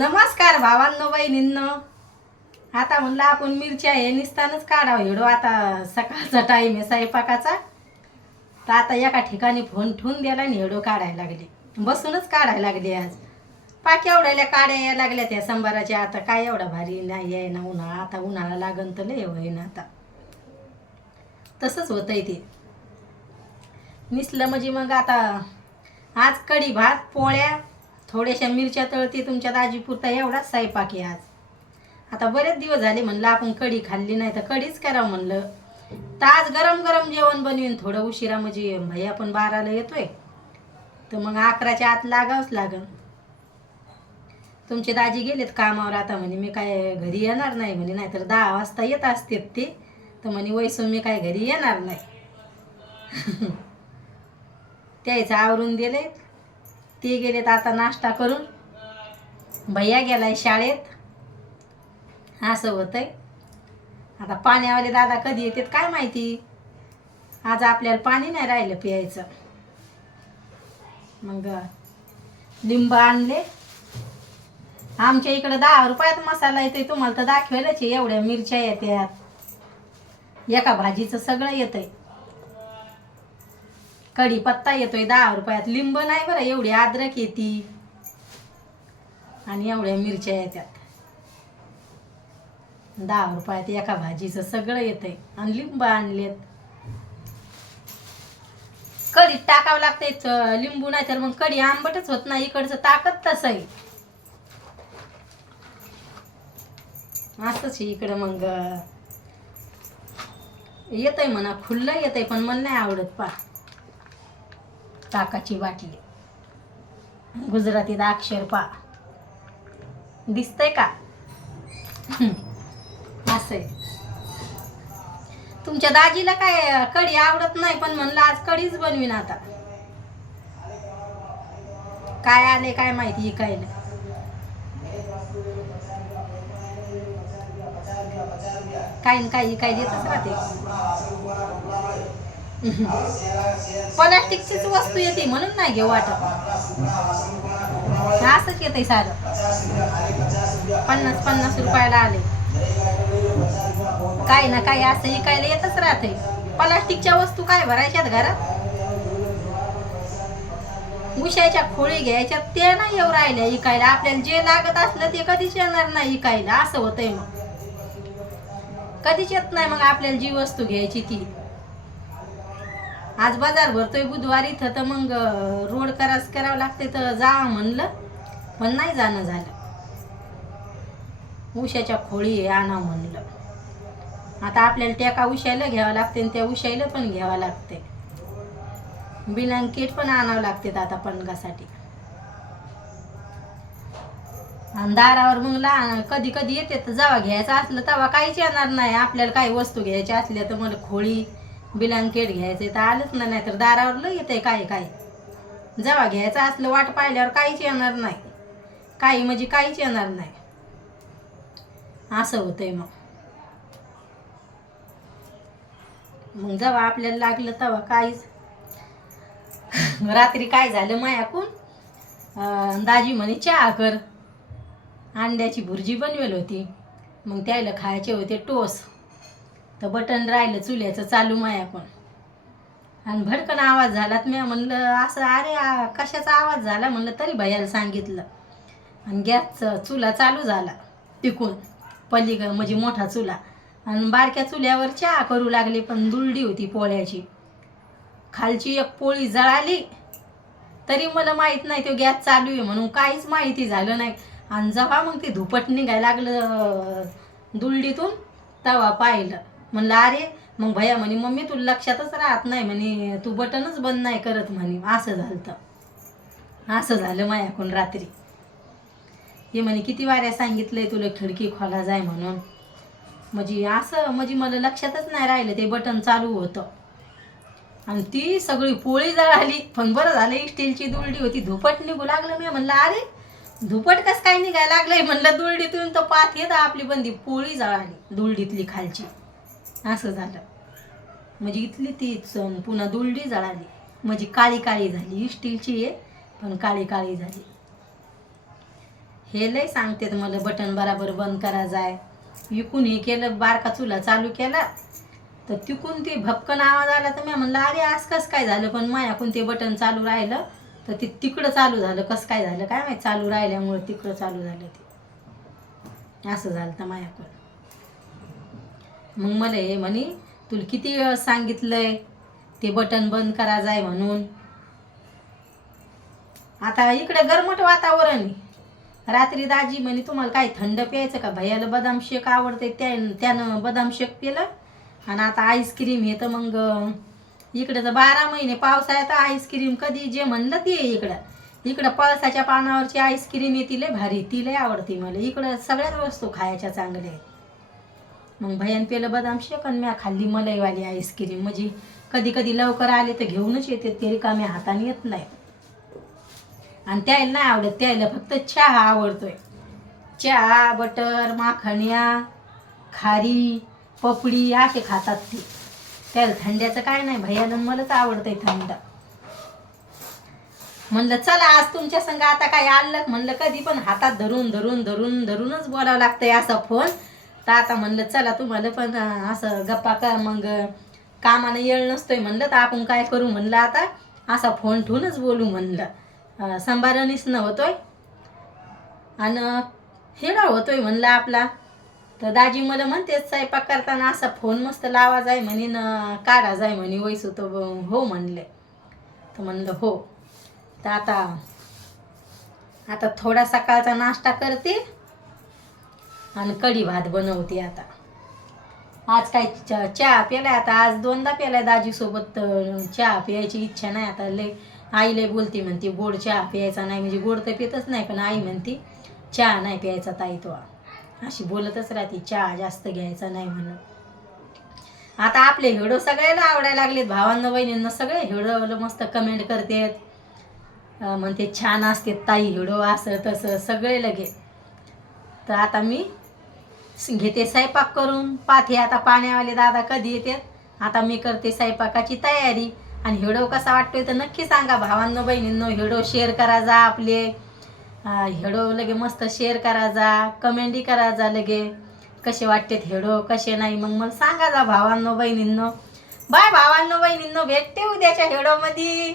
नमस्कार भावांनो बहिणींनो. आता म्हणलं आपण मिरच्या हे निस्तानच काढावं हेडो. आता सकाळचा टाईम आहे स्वयंपाकाचा. तर आता एका ठिकाणी फोन ठेवून दिला आणि हेडो काढायला लागले. बसूनच काढायला लागले. आज पाक एवढ्याल्या काड्या यायला लागल्या त्या संभाराच्या. आता काय एवढा भारी नाही आहे ना उन्हाळा. आता उन्हाळा लागन तर लय होईन. आता तसंच होतंय ते निसलं म्हणजे. मग आता आज कढी भात पोळ्या थोड्याशा मिरच्या तळती तुमच्या दाजीपुरता एवढाच स्वयंपाक आहे आज. आता बरेच दिवस झाले म्हणलं आपण कढी खाल्ली नाही तर कढीच करावं म्हणलं. तर आज गरम गरम जेवण बनवीन थोडं उशिरा. म्हणजे भैया पण 12ला येतोय तर मग 11च्या आत लागावंच लागन. तुमचे दाजी गेलेत कामावर. आता म्हणे मी काय घरी येणार नाही म्हणे, नाही तर 10 वाजता येत असते ते. तर म्हणे वैसून मी काय घरी येणार नाही. त्याचं आवरून दिले ते गेलेत आता नाश्ता करून. भैया गेलाय शाळेत. असं होतंय. आता पाण्यावाले दादा कधी येतात काय माहिती. आज आपल्याला पाणी नाही राहिलं प्यायचं. मग लिंब आणले. आमच्या इकडं 10 रुपयात मसाला येतोय. तुम्हाला तर दाखवायलाच आहे. एवढ्या मिरच्या येतात. एका भाजीचं सगळं येतंय. कढीपत्ता येतोय 10 रुपयात. लिंब नाही बरं, एवढी अद्रक येते आणि एवढ्या मिरच्या येतात. 10 रुपयात एका भाजीचं सगळं येतंय. आणि लिंब आणलेत. कढीत टाकावं लागतंय लिंबू, नाही तर मग कढी आंबटच होत नाही. इकडचं ताकद तसं आहे. असंच इकडं मग येतंय म्हणा खुल्लं येतंय. पण मला नाही आवडत. ताकाची बाटली गुजरातीत अक्षर दिसतंय का. असंय. तुमच्या दाजीला काय कढी आवडत नाही, पण म्हणलं आज कढीच बनवीन. आता काय आले काय माहिती इकायला. काही काही काही देतच राहते. प्लास्टिकचीच वस्तू येते म्हणून नाही घेऊ वाटत. असंच येतंय सारं. 50-50 रुपयाला आले. काही ना काही असं इकायला येतच राहते. प्लास्टिकच्या वस्तू काय भरायच्यात घरात. उशाच्या खोळी घ्यायच्यात ते नाही येऊ राहिल्या इकायला. आपल्याला जे लागत असलं ते कधीच येणार नाही इकायला. असं होतंय. मग कधीच येत नाही मग आपल्याला जी वस्तू घ्यायची ती. आज बाजार भरतोय बुधवारी इथं. तर मग रोड करावं लागते. तर जा म्हणलं पण नाही जाणं झालं. उशाच्या खोळी आणावं म्हणलं. आता आपल्याला टेका उशायला घ्यावं लागते आणि त्या उशायला पण घ्यावं लागते. ब्लँकेट पण आणावं लागते आता पणगासाठी. आणि दारावर मग कधी कधी येते तर जेव्हा घ्यायचं असलं तेव्हा काहीच येणार नाही. आपल्याला काही वस्तू घ्यायच्या असल्या तर मला खोळी ब्लँकेट घ्यायचे तर आलंच नाही. तर दारावर लय येते काय काय. जेव्हा घ्यायचं असलं वाट पाहिल्यावर काहीच येणार नाही. काही म्हणजे काहीच येणार नाही. असं होतंय. मग जेव्हा आपल्याला लागलं तेव्हा काहीच. रात्री काय झालं मायाकून दाजी म्हणे चहा कर. अंड्याची भुर्जी बनवेल होती. मग त्याला खायचे होते टोस. तर बटन राहिलं चुल्याचं चालू मायाकून. आणि भडकन आवाज झाला. मी म्हणलं असं अरे कशाचा आवाज झाला म्हणलं. तरी भैयाला सांगितलं. आणि गॅसचा चुला चालू झाला तिकून म्हणजे मोठा चुला. आणि बारक्या चुल्यावर चहा करू लागली. पण दुलडी होती पोळ्याची. खालची एक पोळी जळाली तरी मला माहीत नाही तो गॅस चालू आहे म्हणून. काहीच माहिती झालं नाही. आणि जेव्हा मग ते धुपट निघायला लागलं दुलडीतून तेव्हा पाहिलं. म्हणलं अरे. मग भैया म्हणे मम्मी तुला लक्षातच राहत नाही म्हणे, तू बटनच बंद नाही करत म्हणे. असं झालं. असं झालं मायाकून रात्री. हे म्हणे किती वाऱ्या सांगितलंय तुला खिडकी खोला जाय म्हणून. म्हणजे असं म्हणजे मला लक्षातच नाही राहिलं ते बटन चालू होतं. आणि ती सगळी पोळी जळाली. पण बरं झालं स्टीलची दुलडी होती. धुपट निघू लागलं. मी म्हणलं अरे धुपट कसं काय निघायला लागलंय म्हणलं. दुलडीतून तर पात येत आपली बंदी. पोळी जळाली दुलडीतली खालची. असं झालं. म्हणजे इथली ती पुन्हा दुलडी जळाली. म्हणजे काळी काळी झाली. स्टीलची आहे पण काळी काळी झाली. हे लय सांगते मला बटन बराबर बंद करा जाय. इकून हे केलं बारका चुला चालू केला तर तिकून ते भपकन आवाज आला तर मी म्हणलं अरे आज कसं काय झालं, पण मायाकून ते बटन चालू राहिलं तर ते तिकडं चालू झालं. कसं काय झालं काय माहिती, चालू राहिल्यामुळे तिकडं चालू झालं ते, असं झालं तर मायाकून. मग मला हे म्हणे तुला किती वेळ सांगितलंय ते बटन बंद करा जाय म्हणून. आता इकडे गरमट वातावरण आहे. रात्री दाजी म्हणे तुम्हाला काय थंड प्यायचं का, भैयाला बदाम शेक आवडते त्यानं बदाम शेक पिलं. आणि आता आईस्क्रीम हे तर मग इकडे तर 12 महिने पावसाळ्यात आईस्क्रीम कधी जे म्हणलं ते इकडं पळसाच्या पानावरची आईस्क्रीम येते लय भारी, ती लय आवडते मला. इकडं सगळ्याच वस्तू खायच्या चांगल्या आहेत. मग भैयान पेलं बदाम शेक आणि मी खाल्ली मलईवाली आईस्क्रीम. म्हणजे कधी कधी लवकर आले तर घेऊनच येते, ते रिकाम्या हाताने येत नाही. आणि त्याला नाही आवडत, त्याला फक्त चहा आवडतोय. चहा, बटर, माखण्या, खारी, पपडी असे खातात ते. त्याला थंड्याचं काय नाही, भैयाला मलाच आवडतंय थंड. म्हणलं चला आज तुमच्या संग आता काय आलं, म्हणलं कधी पण हातात धरून धरून धरून धरूनच बोलावं लागतंय असा फोन. तर आता म्हणलं चला तुम्हाला पण असं गप्पा का मग कामानं येळ नसतोय म्हणलं, तर आपण काय करू म्हणलं आता असा फोन ठेवूनच बोलू म्हणलं. संभारणीच न होतोय आणि हेडा होतोय म्हणलं आपला. तर दाजी मला म्हणते स्वयंपाक करताना असा फोन मस्त लावा जाय म्हणे न काढा जाय म्हणे वैसू. तो हो म्हणले. तर म्हणलं हो. तर आता थोडा सकाळचा नाश्ता करते आणि कढी भात बनवते. आता आज काय चहा प्यालाय, आता आज 2दा प्यालाय दाजीसोबत. चहा प्यायची इच्छा नाही आता. लय आई लय बोलते म्हणते गोड चहा प्यायचा नाही, म्हणजे गोड तर पितच नाही पण आई म्हणते चहा नाही प्यायचा ताई तो, अशी बोलतच राहते चहा जास्त घ्यायचा नाही म्हणून. आता आपले व्हिडिओ सगळ्याला आवडायला लागलेत, भावांना बहिणींना सगळे व्हिडिओ मस्त कमेंट करतात, म्हणते छान असते ताई व्हिडिओ असं तसं सगळे लगे. तर आता मी घेते स्वयंपाक करून. पाथे आता पाण्यावाले दादा कधी येतात. आता मी करते स्वयंपाकाची तयारी. आणि व्हिडिओ कसा वाटतोय तर नक्की सांगा भावांनो बहिणींनो. व्हिडिओ शेअर करा जा आपले, व्हिडिओ लगे मस्त शेअर करा जा, कमेंटही करा जा लगे कसे वाटतेत व्हिडिओ कसे नाही. मग मला सांगा जा भावांनो बहिणींनो. बाय भावांनो बहिणींनो, भेटते उद्याच्या व्हिडिओमध्ये.